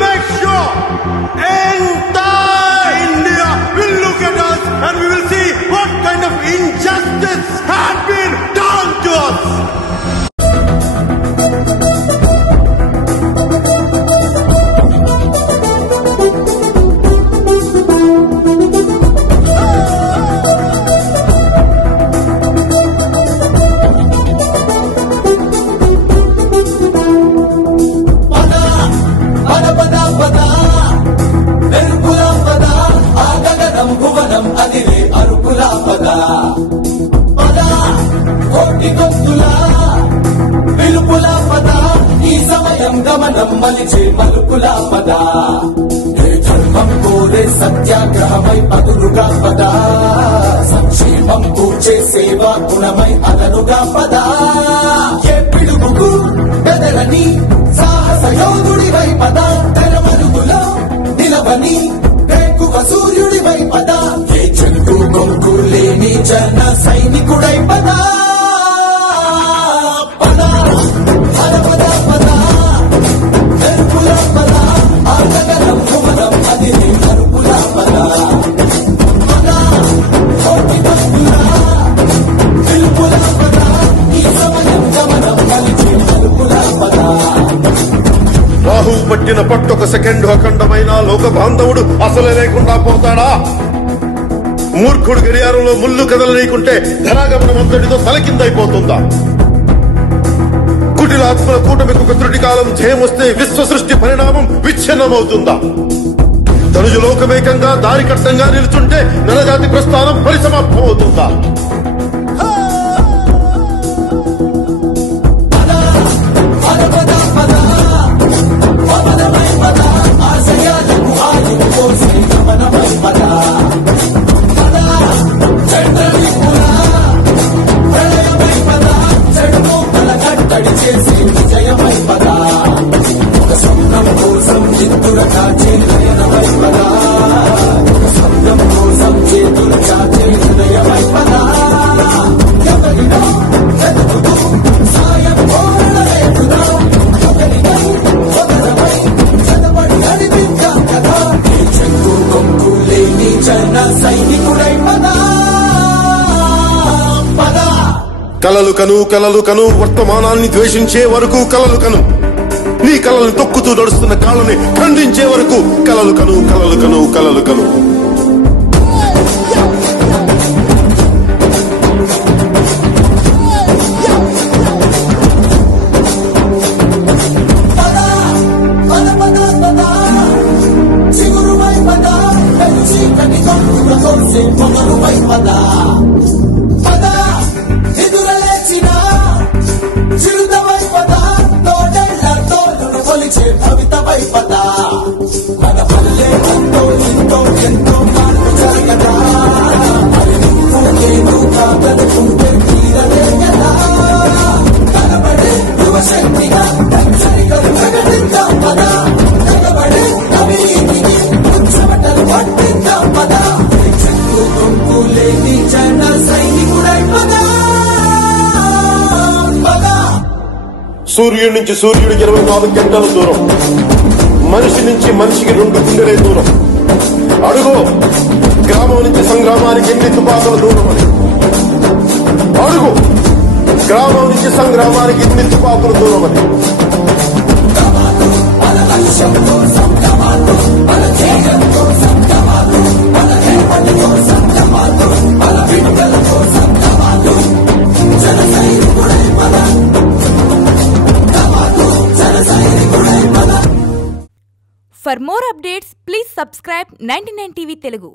make sure entire India will look at us and we will see what kind of injustice has been done to us. సత్యాగ్రహమై పదులుగా పదా సంక్షేమం కూర్చే సేవా గుణమై అదనుగా పదా ఏ పిడుగుకు బెదరని సాహస యోధుడివై పదా తెరమరుగులో నిలవని రేకువ సూర్యుడివై పదా ఏ చెట్టు కొంకు లేని జన సైనికుడై పదా పదా పద పద ఎరుపుల పద ఆగగలం కుమరం అది అరుపుల పద పద కోటి భక్తుల పిలుపుల పద ఈ సమయం గమనం కలిసి అరుపుల పద రాహు పట్టిన పట్టొక సెకండ్ అఖండమైన లోక బాంధవుడు అసలే లేకుండా పోతాడా? మూర్ఖుడు గడియారంలో ముళ్ళు కదలనీకుంటే ధరాగమనం అంతటితో తలకిందైపోతుందా? కుటిలాత్మల కూటమికి ఒక త్రుటి కాలం జయమొస్తే విశ్వ సృష్టి పరిణామం విచ్ఛిన్నమవుతుందా? తనుజు లోకమేకంగా దారికట్టంగా నిలుచుంటే నరజాతి ప్రస్థానం పరిసమాప్తమవుతుందా? కలలు కను వర్తమానాన్ని ద్వేషించే వరకు కలలు కను, నీ కలల్ని తొక్కుతూ నడుస్తున్న కాళ్ళని ఖండించే వరకు కలలు కను కలలు కను కలలు కను. సూర్యుడి నుంచి సూర్యుడికి 24 గంటల దూరం, మనిషి నుంచి మనిషికి 2 గుండెలే దూరం. అడుగు గ్రామం నుంచి సంగ్రామానికి ఎన్ని తుపాకుల దూరం అని. అడుగు గ్రామం నుంచి సంగ్రామానికి ఎన్ని తుపాకుల దూరం అని. For more updates, please subscribe 99 TV Telugu.